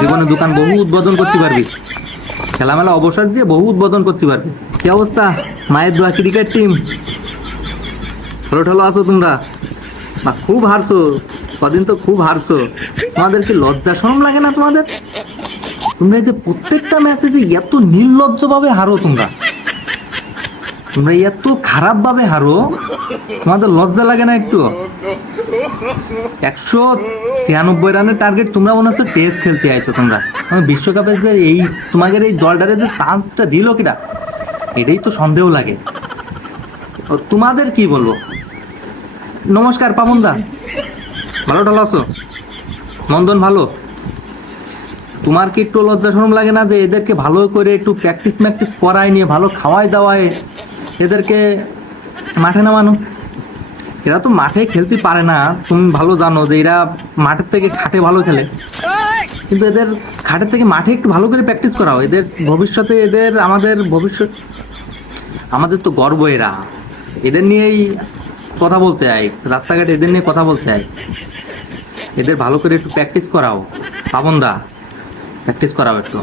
জীবনে দোকান বহু উদ্বোধন করতে পারবি। খেলামেলা অবসর দিয়ে বহু উদ্বোধন করতে পারবি। কি অবস্থা? মায়ের দোয়া ক্রিকেট টিম ভালো ঠালো আছো তোমরা? না খুব হারছো। কদিন তো খুব হারছো। তোমাদের কি লজ্জা শরম লাগে না তোমাদের? তোমরা যে প্রত্যেকটা ম্যাচে যে এত নির্লজ্জ ভাবে হারো তোমরা। তোমরা এত খারাপ ভাবে হারো, তোমাদের লজ্জা লাগে না একটু? একশো ছিয়ানব্বই রানের টার্গেট তোমরা মনে হচ্ছে টেস্ট খেলতে আইছো তোমরা। আমার বিশ্বকাপের যে এই, তোমাদের এই দলটারে যে চান্সটা দিল কিনা, এটাই তো সন্দেহ লাগে। তোমাদের কি বলব? নমস্কার পাবনদা ভালো টালো আছো? নন্দন ভালো? তোমার কি একটু লজ্জা শরম লাগে না যে এদেরকে ভালো করে একটু প্র্যাকটিস ম্যাকটিস করায় নিয়ে, ভালো খাওয়াই দাওয়ায় এদেরকে মাঠে নামানো। এরা তো মাঠে খেলতে পারে না, তুমি ভালো জানো যে এরা মাঠের থেকে খাটে ভালো খেলে। কিন্তু এদের খাটের থেকে মাঠে একটু ভালো করে প্র্যাকটিস করাও। এদের ভবিষ্যতে এদের, আমাদের ভবিষ্যৎ, আমাদের তো গর্ব এরা। এদের নিয়েই কথা বলতে হয় রাস্তাঘাটে এদের নিয়ে কথা বলতে হয় এদের ভালো করে একটু প্র্যাকটিস করাও। পাবনদা প্র্যাকটিস করাও একটু।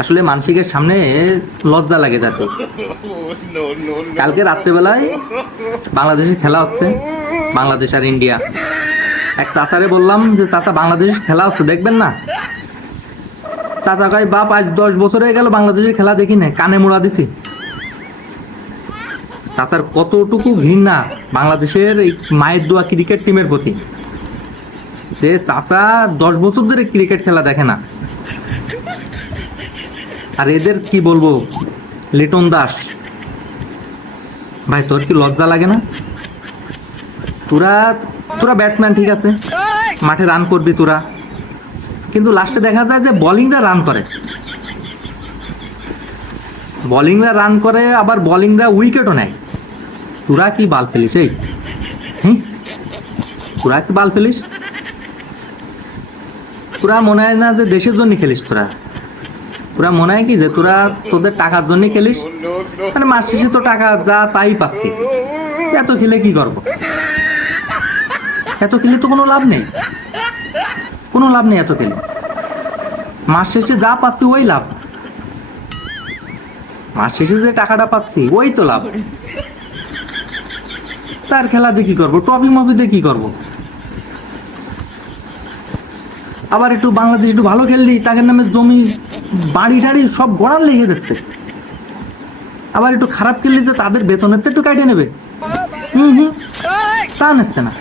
আসলে মানসিকের সামনে লজ্জা লাগে যাতে কালকে রাত্রেবেলায় বাংলাদেশের খেলা হচ্ছে, বাংলাদেশ আর ইন্ডিয়া। এক চাচারে বললাম যে, চাচা বাংলাদেশের খেলা হচ্ছে, দেখবেন না? চাচা কয়, বাপ, আজ দশ বছর হয়ে গেল বাংলাদেশের খেলা দেখি না কানে মোড়া দিছি। চাচার কতটুকু ঘৃণা বাংলাদেশের এই মায়ের দোয়া ক্রিকেট টিমের প্রতি। যে চাচা দশ বছর ধরে ক্রিকেট খেলা দেখে না। আর এদের কি বলব? লিটন দাস। ভাই, তোর কি লজ্জা লাগে না? তোরা তোরা ব্যাটসম্যান ঠিক আছে। মাঠে রান করবি তোরা। কিন্তু লাস্টে দেখা যায় যে বলিংরা রান করে। বলিংরা রান করে, আবার বলিংরা উইকেটও নেয়। তোরা কি বাল ফেলিস এই? হুম? তোরা কি বাল ফেলিস তোরা মনে হয় না যে দেশের জন্য খেলিস তোরা। তোরা মনে হয় কি যে তোরা তোদের টাকার জন্য খেলিস? মানে মাস শেষে তো টাকা যা তাই পাচ্ছি। এত খেলে কি করব? এত খেলে তো কোনো লাভ নেই। কোনো লাভ নেই এত খেলে। মাস শেষে যা পাচ্ছি ওই লাভ। মাস শেষে যে টাকাটা পাচ্ছি, ওই তো লাভ। তার খেলা দিয়ে কি করব? ট্রফি মফি দিয়ে কি করব? আবার একটু বাংলাদেশ একটু ভালো খেললি, তাকে নামে জমি, বাড়ি টাড়ি সব গড়াল লেগে যাচ্ছে আবার একটু খারাপ খেললি যে তাদের বেতনের তো একটু কাটিয়ে নেবে। হুম হুম। তা নিচ্ছে না।